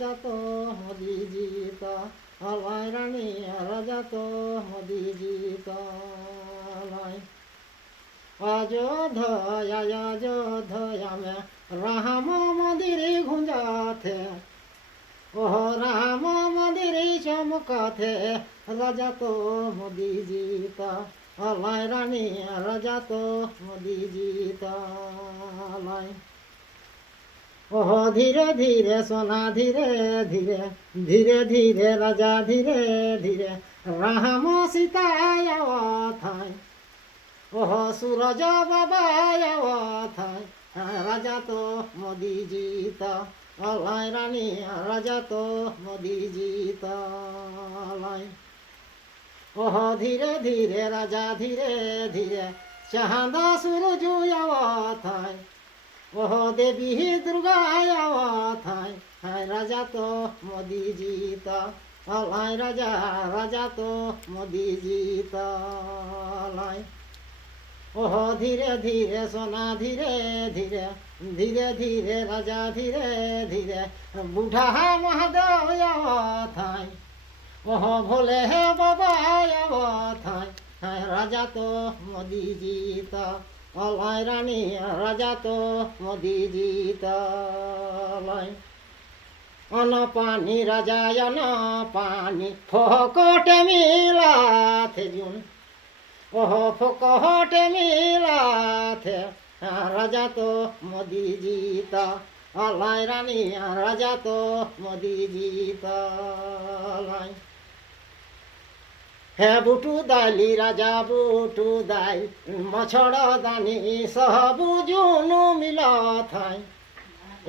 রাজা তো মোদি জিত লাই রানী রাজা তো মোদি জিত লাই अयोध्या में राम मंदिर गुंजाथे ओह राम मंदिर चमकाथे राजा तो मोदी जीता लाई रानी राजा तो मोदी जीता लाई ओह धीरे धीरे सोना धीरे धीरे धीरे धीरे राजा धीरे धीरे राम सीता थाई ओह सूरज बाबा थाई राजा तो मोदी जीता लाई रानी राजा तो मोदी जीता लाई ओह धीरे धीरे राजा धीरे धीरे चांदा सूरज थाई ओह देवी दुर्गा थाई राजा तो मोदी जीता लाई राजा राजा तो मोदी जीता लाई ओह धीरे धीरे सोना धीरे धीरे धीरे धीरे राजा धीरे धीरे बूढ़ा महादेव थाई ओह भोले है बाबा थाई राजा तो मोदी जीता लाई रानी राजा तो मोदी जीता लाई अन पानी राजा अन पानी फोकटे मिला थे जुन ओह फोकट मिला थे राजा तो मोदी जीता लाई रानी राजा तो मोदी जीता लाई हे बुटू दाली राजा बुटू दाई मछड़ दानी सब जुनू मिला थाई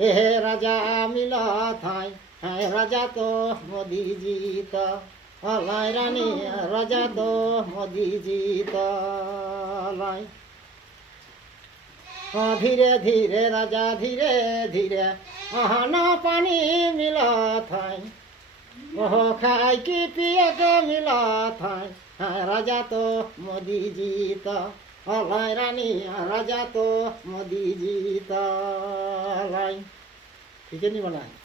ए राजा मिला थाई राजा तो मोदी जीता लाई रानी राजा तो मोदी जीता लाई धीरे धीरे राजा धीरे धीरे आना पानी मिला थाई ओह खाई की पिए के मिला थाई राजा तो मोदी जीता लाई रानी राजा तो मोदी जीता लाई ठीक है नहीं बना